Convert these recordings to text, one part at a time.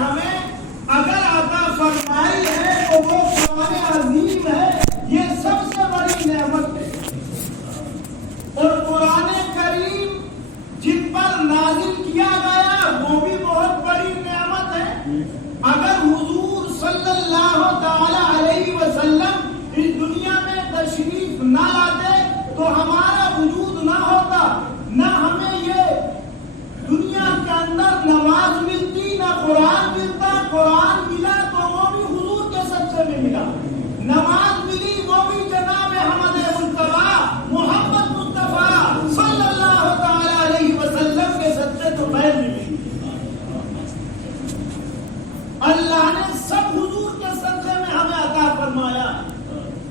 ہمیں اگر عطا فرمائی ہے تو وہ قرآن عظیم ہے، یہ سب سے بڑی نعمت ہے۔ اور قرآن کریم جن پر نازل کیا گیا وہ بھی بہت بڑی نعمت ہے۔ اگر حضور صلی اللہ تعالی علیہ وسلم اس دنیا میں تشریف نہ لاتے تو ہمارا وجود نہ ہوتا، نہ ہمیں یہ دنیا کے اندر نماز ملتی، نہ قرآن ملتا۔ قرآن ملا تو وہ بھی حضور کے صدقے میں ملا، نماز ملی وہ بھی جناب احمد مصطفیٰ محمد مصطفیٰ صلی اللہ تعالی علیہ وسلم کے صدقے تو خیر ملی۔ اللہ نے سب حضور کے صدقے میں ہمیں عطا فرمایا۔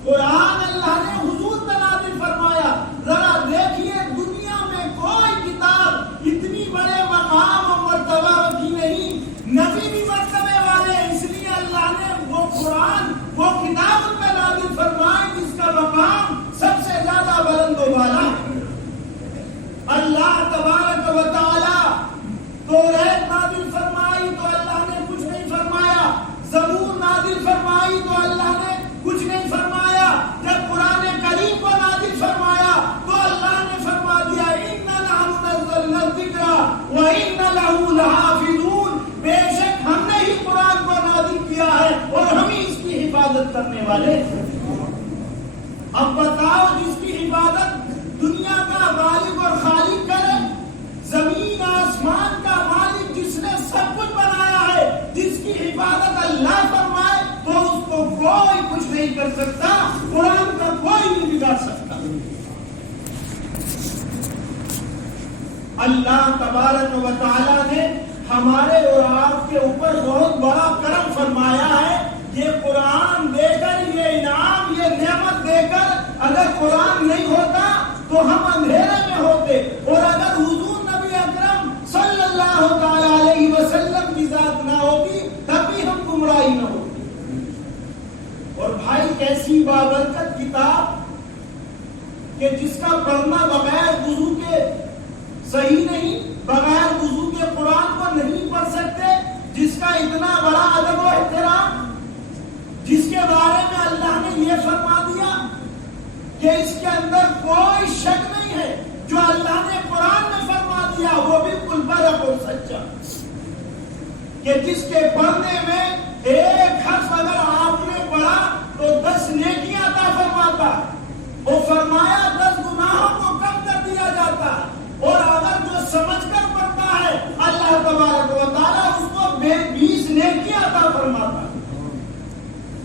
قرآن اللہ نے حضور پر نازل فرمایا۔ ذرا دیکھیے دنیا میں کوئی کتاب اتنی بڑے مقام و مرتبہ کی نہیں، نبی بھی مرتبے والے، اس لیے اللہ نے وہ قرآن وہ کتاب ان پہ نازل فرمائی جس کا مقام سب سے زیادہ بلند و بالا ہے۔ اللہ تبارک و تعالی توریت نازل فرمائی تو اللہ نے کچھ نہیں فرمایا، زبور نازل فرمائی تو اللہ نے کچھ نہیں فرمایا، جب قرآن کریم کو نازل فرمایا تو اللہ نے فرما دیا اِنَّا نَحْنُ نَزَّلْنَا الذِّكْرَ وَإِنَّا لَهُ لَحَافِظُونَ، بے شک ہم نے ہی قرآن کو نازل کیا ہے اور ہم ہی اس کی حفاظت کرنے والے۔ اب بتاؤ جس کی حفاظت دنیا کا مالک اور خالق کرے، زمین آسمان کا مالک جس نے سب کچھ بنایا ہے، جس کی حفاظت اللہ فرمائے تو اس کو کوئی کچھ نہیں کر سکتا، قرآن کا کوئی نہیں بگاڑ سکتا۔ اللہ تبارک و تعالی نے ہمارے اور آپ کے اوپر بہت بڑا کرم فرمایا ہے۔ یہ قرآن دے کر، یہ انعام، یہ نعمت دے کر اگر قرآن نہیں ہوتا تو ہم اندھیرے میں ہوتے، اور اگر حضور نبی اکرم صلی اللہ تعالی علیہ وسلم کی ذات نہ ہوتی تب بھی ہم گمراہی نہ ہوتے۔ اور بھائی کیسی بابرکت کتاب کہ جس کا پڑھنا بغیر وضو کے صحیح نہیں، بغیر وضو کے قرآن کو نہیں پڑھ سکتے، جس کا اتنا بڑا ادب و احترام، جس کے بارے میں اللہ نے یہ فرما دیا کہ اس کے اندر کوئی شک نہیں ہے، جو اللہ نے قرآن میں فرما دیا وہ بالکل برحق اور سچا، کہ جس کے پڑھنے میں ایک حرف اگر آپ نے پڑھا تو 10 نیکیاں عطا فرماتا، وہ فرمایا 10 گناہوں کو کم کر دیا جاتا، اور اگر جو سمجھ کر پڑھتا ہے اللہ تبارک و تعالیٰ اس کو 20 نیکیاں عطا فرماتا۔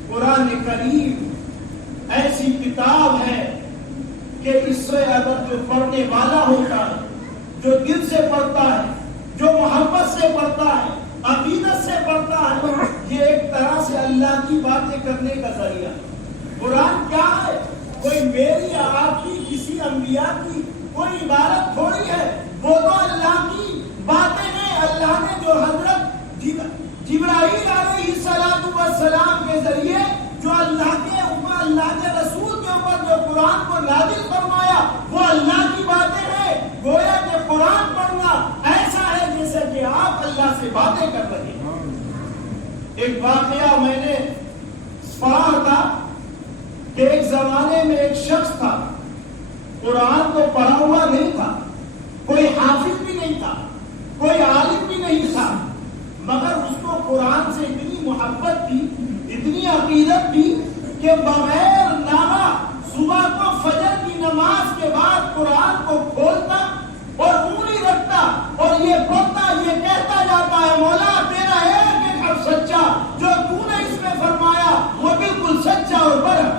قرآن کریم ایسی کتاب ہے کہ اس سے اگر جو پڑھنے والا ہوتا ہے، جو دل سے پڑھتا ہے، جو محبت سے پڑھتا ہے، عقیدت سے پڑھتا ہے، یہ ایک طرح سے اللہ کی باتیں کرنے کا ذریعہ۔ قرآن کیا ہے؟ کوئی میری آپ کی کسی انبیاء کی کوئی عبارت تھوڑی ہے، وہ تو اللہ کی باتیں ہیں۔ اللہ نے جو حضرت جبرائیل علیہ السلام کے ذریعے جو اللہ کے اوپر، اللہ کے رسول کے اوپر جو قرآن کو نازل فرمایا وہ اللہ کی باتیں ہیں۔ گویا کہ قرآن پڑھنا ایسا ہے جیسے کہ آپ اللہ سے باتیں کر رہے ہیں۔ ایک واقعہ میں نے پڑھا تھا کہ ایک زمانے میں ایک شخص تھا، قرآن کو پڑھا ہوا نہیں تھا، کوئی حافظ بھی نہیں تھا، کوئی عالم بھی نہیں تھا، مگر اس کو قرآن سے اتنی محبت تھی، اتنی عقیدت تھی کہ بغیر ناغہ صبح کو فجر کی نماز کے بعد قرآن کو کھولتا اور انگلی رکھتا اور یہ پڑھتا، یہ کہتا جاتا ہے مولا تیرا ایک ایک حرف سچا، جو تو نے اس میں فرمایا وہ بالکل سچا اور برحق۔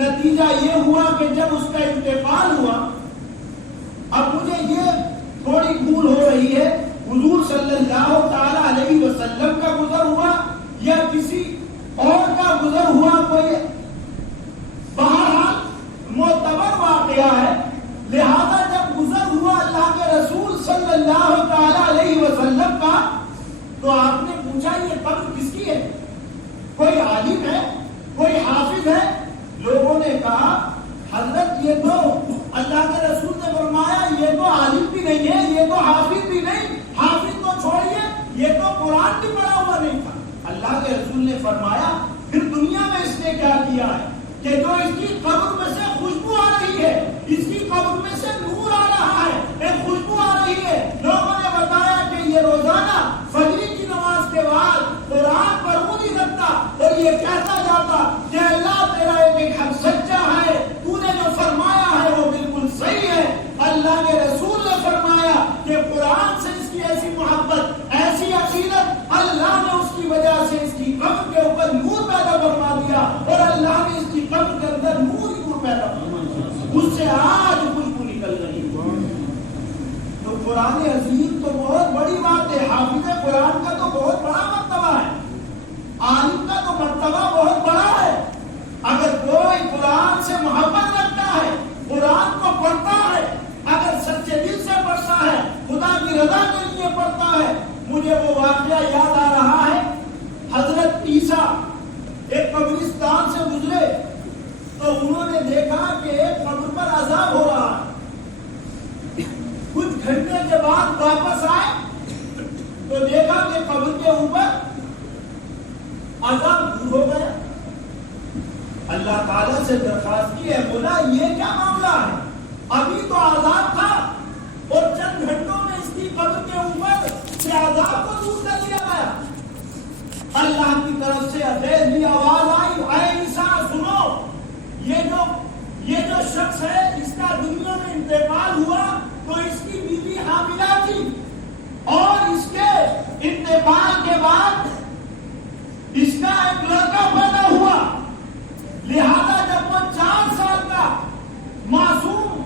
نتیجہ یہ ہوا کہ جب اس کا انتقال ہوا، اب مجھے یہ تھوڑی بھول ہو رہی ہے حضور صلی اللہ تعالی علیہ وسلم کا گزر ہوا یا کسی اور کا گزر ہوا، کوئی بہرحال معتبر واقعہ ہے۔ لہذا جب گزر ہوا اللہ کے رسول صلی اللہ تعالی علیہ وسلم کا تو آپ نے پوچھا یہ قبر کس کی ہے؟ کوئی عالم ہے، کوئی حافظ ہے؟ لوگوں نے کہا حضرت یہ تو اللہ کے رسول نے فرمایا یہ تو عالم بھی نہیں ہے، یہ تو حافظ بھی نہیں، حافظ تو چھوڑیے، یہ تو قرآن کی اللہ کے رسول نے فرمایا پھر دنیا میں اس نے کیا کیا ہے کہ جو اس کی قبر میں سے خوشبو آ رہی ہے، اس کی قبر میں سے نور آ رہا ہے، ایک خوشبو آ رہی ہے. لوگوں نے بتایا کہ یہ روزانہ فجر کی نماز کے بعد قرآن پر نہیں رکھتا اور یہ کہتا جاتا کہ اللہ تیرا ایک حق سچا ہے، تو نے جو فرمایا ہے وہ بالکل صحیح ہے. اللہ کے رسول نے فرمایا کہ قرآن سے اس کی ایسی محبت، ایسی عقیدت، اللہ نے اس کی وجہ سے اس کی قبر کے اوپر نور پیدا فرما دیا اور اللہ نے اس کی قبر کے اندر نور ہی نور پیدا فرما دیا، اس سے آج خوشبو نکل رہی. تو قرآن عظیم تو بہت بڑی بات ہے. حافظ قرآن کا تو بہت بڑا مرتبہ ہے، عالم کا تو مرتبہ بہت بڑا ہے. اگر کوئی قرآن سے محبت رکھتا ہے، قرآن کو پڑھتا ہے، اگر سچے دل سے پڑھتا ہے، خدا کی رضا کے لیے پڑھتا ہے. مجھے وہ واقعہ یاد آ رہا ہے، حضرت عیسیٰ ایک قبرستان سے گزرے تو انہوں نے دیکھا کہ ایک قبر پر عذاب ہو رہا ہے. کچھ گھنٹے کے بعد واپس آئے تو دیکھا کہ قبر کے اوپر عذاب دور ہو گیا. اللہ تعالیٰ سے درخواست کی ہے، بولا یہ کیا معاملہ ہے؟ ابھی تو عذاب تھا اور چند گھنٹوں میں اس کی قبر کے اوپر سے عذاب کو دور کر دیا گیا. اللہ کی طرف سے اتحادی آواز آئی، اے عیسیٰ سنو، یہ جو شخص ہے اس کا دنیا میں انتقال ہوا تو اس کی بیوی حاملہ تھی اور اس کے انتقال کے بعد اس کا ایک لڑکا پیدا ہوا. لہذا جب وہ 4 سال کا معصوم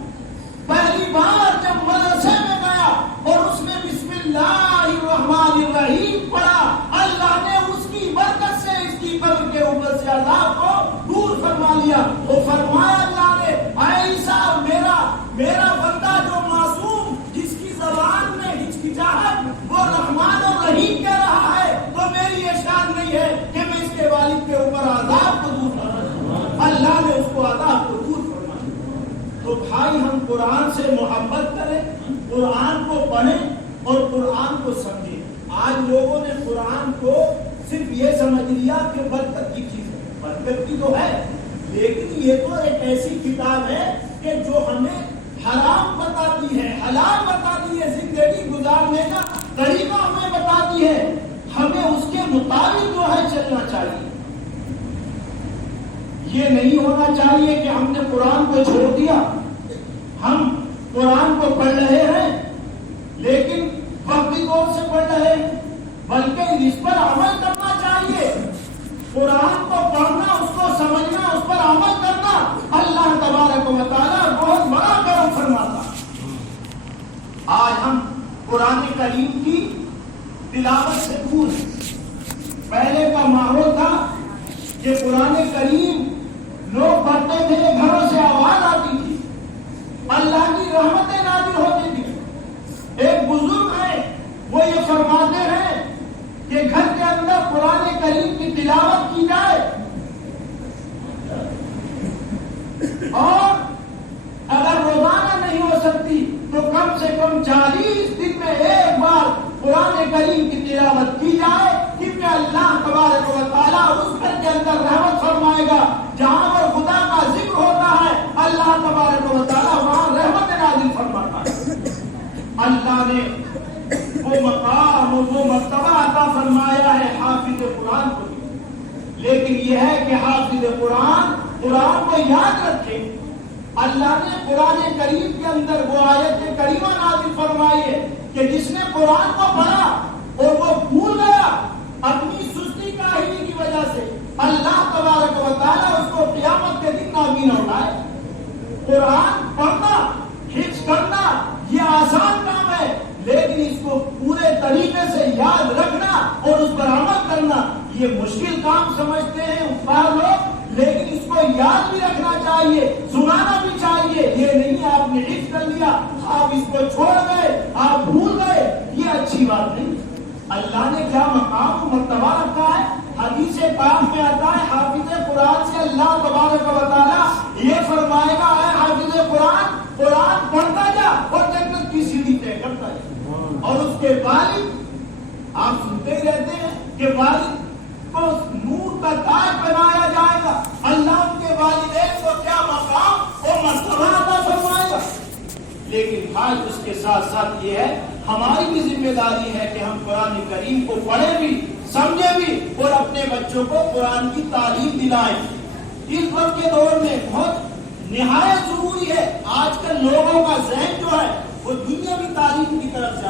پہلی بار جب مدرسے میں گیا اور اس نے بسم اللہ الرحمن الرحیم پڑھا، اللہ نے اس کی برکت سے اس کی قبر کے اوپر سے عذاب کو دور فرما لیا. وہ فرمایا اللہ نے، اے عیسیٰ میرا بندہ جو معصوم جس کی زبان میں ہچکچاہٹ وہ رحمان اور رحیم کہہ رہا ہے تو میری یہ شان نہیں ہے کہ میں اس کے والد کے اوپر عذاب کو دور فرما دوں. اللہ نے اس کو عذاب کو دور فرما دیا. تو بھائی ہم قرآن سے محبت کریں، قرآن کو پڑھیں اور قرآن کو سمجھیں. آج لوگوں نے قرآن کو صرف یہ سمجھ لیا کہ برکت کی چیز ہے. برکت کی تو ہے لیکن یہ تو ایک ایسی کتاب ہے کہ جو ہمیں حرام بتاتی ہے، حلال بتاتی ہے، زندگی گزارنے کا طریقہ ہمیں بتاتی ہے. ہمیں اس کے مطابق جو ہے چلنا چاہیے. یہ نہیں ہونا چاہیے کہ ہم نے قرآن کو چھوڑ دیا، ہم قرآن کو پڑھ رہے ہیں لیکن وقتی طور سے پڑھ رہے ہیں، بلکہ اس پر عمل کرنا چاہیے. قرآن کو پڑھنا، اس کو سمجھنا، اس پر عمل کرنا اللہ تبارک و تعالیٰ بہت بڑا کرم فرماتا. آج ہم قرآن کریم کی تلاوت سے دور ہیں. پہلے کا ماحول تھا کہ قرآن کریم لوگ پڑھتے تھے، گھروں سے آواز آتی تھی، اللہ کی رحمتیں نازل ہوتی تھی. ایک بزرگ ہیں وہ یہ فرماتے ہیں کہ گھر کے اندر قرآن کریم کی تلاوت کی جائے اور اگر روزانہ نہیں ہو سکتی تو کم سے کم 40 دن میں ایک بار قرآن کریم کی تلاوت کی جائے، کیونکہ اللہ تبارک و تعالیٰ اس گھر کے اندر رحمت فرمائے گا. جہاں پر خدا کا ذکر ہوتا ہے اللہ تبارک و تعالیٰ وہاں رحمت نازل فرماتا ہے. اللہ نے وہ مقام اور وہ مرتبہ عطا فرمایا ہے حافظ قرآن کو، لیکن یہ ہے کہ حافظ قرآن کو یاد رکھے. اللہ نے قرآن کریم کے اندر وہ آیت کریمہ نازل فرمائی ہے کہ جس نے قرآن کو پڑھا اور وہ بھول گیا اپنی سستی کاہلی کی وجہ سے، اللہ تبارک و تعالیٰ اس کو قیامت کے دن نامی نہ اٹھائے. قرآن پڑھنا، حفظ کرنا یہ آسان کام ہے، لیکن اس کو پورے طریقے سے یاد رکھنا اور اس پر عمل کرنا یہ مشکل کام سمجھتے ہیں بعض لوگ. لیکن اس کو یاد بھی رکھنا چاہیے، سنانا بھی چاہیے. یہ نہیں آپ نے حفظ کر لیا، آپ اس کو چھوڑ گئے، آپ بھول گئے، یہ اچھی بات نہیں. اللہ نے کیا مقام و مرتبہ رکھا ہے. حدیث پاک میں آتا ہے حافظ قرآن سے اللہ تبارک و تعالیٰ یہ فرمائے گا، اے حافظ قرآن پڑھتا جا اور جنت کی سیڑھی طے کرتا جا. اور اس کے والد، آپ سنتے ہی رہتے ہیں کہ والد کو نور کا تاج بنایا جائے گا، اللہ ان کے والدین کو کیا مقام اور مرتبہ عطا فرمائے گا۔ لیکن آج اس کے ساتھ ساتھ یہ ہے ہماری بھی ذمہ داری ہے کہ ہم قرآن کریم کو پڑھیں بھی، سمجھیں بھی اور اپنے بچوں کو قرآن کی تعلیم دلائیں۔ اس وقت کے دور میں بہت نہایت ضروری ہے، آج کل لوگوں کا ذہن جو ہے وہ دنیاوی تعلیم کی طرف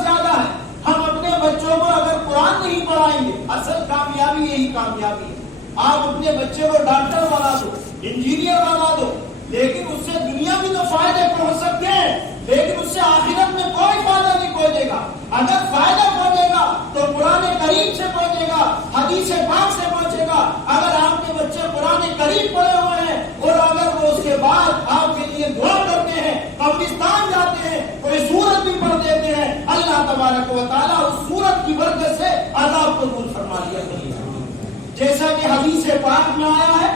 زیادہ ہے۔ ہم اپنے بچوں کو اگر قرآن نہیں پڑھائیں گے، اصل کامیابی یہی کامیابی ہے۔ آپ اپنے بچے کو ڈاکٹر بنا دو، انجینئر بنا دو، لیکن اس سے دنیا میں تو فائدے پہنچ سکتے ہیں، لیکن اس سے آخرت میں کوئی فائدہ نہیں پہنچے گا۔ اگر فائدہ پہنچے گا تو قرآن کریم سے پہنچے گا، حدیث پاک سے پہنچے گا۔ اگر آپ کے بچے قرآن کریم پڑھے ہوئے ہیں اور اگر وہ اس کے بعد آپ کے لیے دعا کرتے ہیں، قبرستان جاتے ہیں، کوئی سورت بھی پڑھ دیتے ہیں، اللہ تبارک و تعالیٰ اس سورت کی برکت سے عذاب کو دور فرما لیا کرے گا۔ جیسا کہ حدیث پاک میں آیا ہے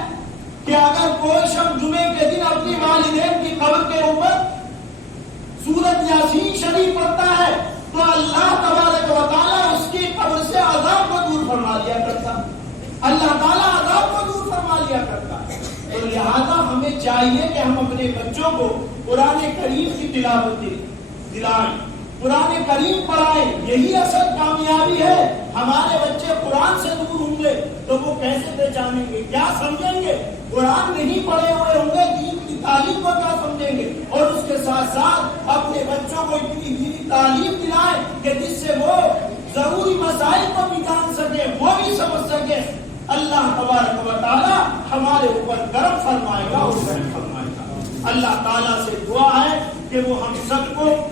کہ اگر کوئی شخص جمعے کے دن اپنی والدین کی قبر کے اوپر سورت یاسین شریف پڑھتا ہے تو اللہ تبارک و تعالیٰ اس کی قبر سے عذاب کو دور فرما لیا کرتا، اللہ تعالیٰ عذاب کو دور فرما لیا کرتا۔ تو لہذا ہمیں چاہیے کہ ہم اپنے بچوں کو قرآن کریم کی تلاوت دلائیں، قرآن کریم پڑھائیں، یہی اصل کامیابی ہے۔ ہمارے بچے قرآن سے دور ہوں گے تو وہ کیسے پہچانیں گے، کیا سمجھیں گے؟ قرآن نہیں پڑھے ہوئے ہوں گے، دین کی تعلیم کو کیا سمجھیں گے؟ اور اس کے ساتھ ساتھ اپنے بچوں کو اتنی دینی تعلیم دلائیں کہ جس سے وہ ضروری مسائل کو بھی جان سکیں، وہ بھی سمجھ سکیں۔ اللہ تبارک و تعالیٰ ہمارے اوپر کرم فرمائے گا اور رحم فرمائے گا۔ اللہ تعالیٰ سے دعا ہے کہ وہ ہم سب کو